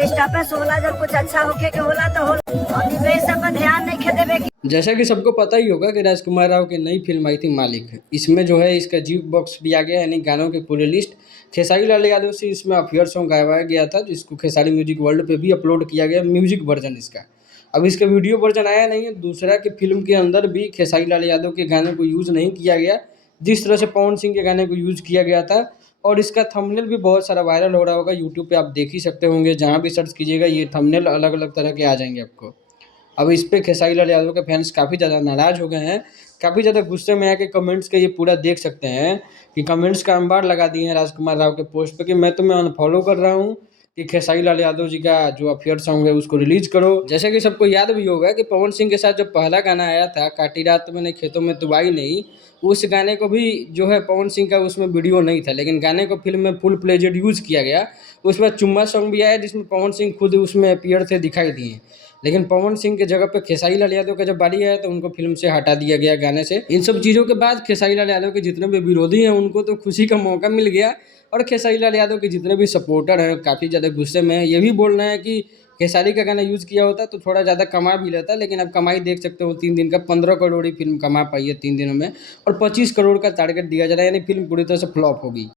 Disturbance होला, जब कुछ अच्छा होके के होला तो होला और निवेश पर ध्यान नहीं खे देवे की। जैसा कि सबको पता ही होगा कि राजकुमार राव की नई फिल्म आई थी मालिक। इसमें जो है इसका ज्यूक बॉक्स दिया गया, यानी गानों की पूरी लिस्ट। खेसारी लाल यादव से इसमें अफेयर सॉन्ग गाया गया था, जिसको खेसारी म्यूजिक वर्ल्ड पे भी अपलोड किया गया म्यूजिक वर्जन इसका। अब इसका वीडियो वर्जन आया नहीं है। दूसरा कि फिल्म के अंदर भी खेसारी लाल यादव के गाने को यूज़ नहीं किया गया, जिस तरह से पवन सिंह के गाने को यूज़ किया गया था। और इसका थंबनेल भी बहुत सारा वायरल हो रहा होगा यूट्यूब पे, आप देख ही सकते होंगे। जहाँ भी सर्च कीजिएगा ये थंबनेल अलग अलग तरह के आ जाएंगे आपको। अब इस पे खेसारी लाल यादव के फैंस काफ़ी ज़्यादा नाराज़ हो गए हैं, काफ़ी ज़्यादा गुस्से में आके कमेंट्स के ये पूरा देख सकते हैं कि कमेंट्स का अंबार लगा दिए हैं राजकुमार राव के पोस्ट पे कि मैं तुम्हें अनफॉलो कर रहा हूँ, कि खेसारी लाल यादव जी का जो अफेयर सॉन्ग है उसको रिलीज करो। जैसे कि सबको याद भी होगा कि पवन सिंह के साथ जो पहला गाना आया था, काटी रात मैंने खेतों में तू आई नहीं, उस गाने को भी जो है पवन सिंह का उसमें वीडियो नहीं था, लेकिन गाने को फिल्म में फुल प्लेजेड यूज़ किया गया। उसमें चुम्मा सॉन्ग भी आया जिसमें पवन सिंह खुद उसमें अपीयर थे, दिखाई दिए। लेकिन पवन सिंह के जगह पे खेसारी लाल यादव का जब बारी आया तो उनको फिल्म से हटा दिया गया गाने से। इन सब चीज़ों के बाद खेसारी लाल यादव के जितने भी विरोधी हैं उनको तो खुशी का मौका मिल गया, और खेसारी लाल यादव के जितने भी सपोर्टर हैं काफ़ी ज़्यादा गुस्से में हैं। ये भी बोल रहे हैं कि खेसारी का गाना यूज़ किया होता तो थोड़ा ज़्यादा कमा भी लेता, लेकिन अब कमाई देख सकते हो 3 दिन का 15 करोड़ ही फिल्म कमा पाई है 3 दिनों में, और 25 करोड़ का टारगेट दिया जा रहा है, यानी फिल्म पूरी तरह से फ्लॉप होगी।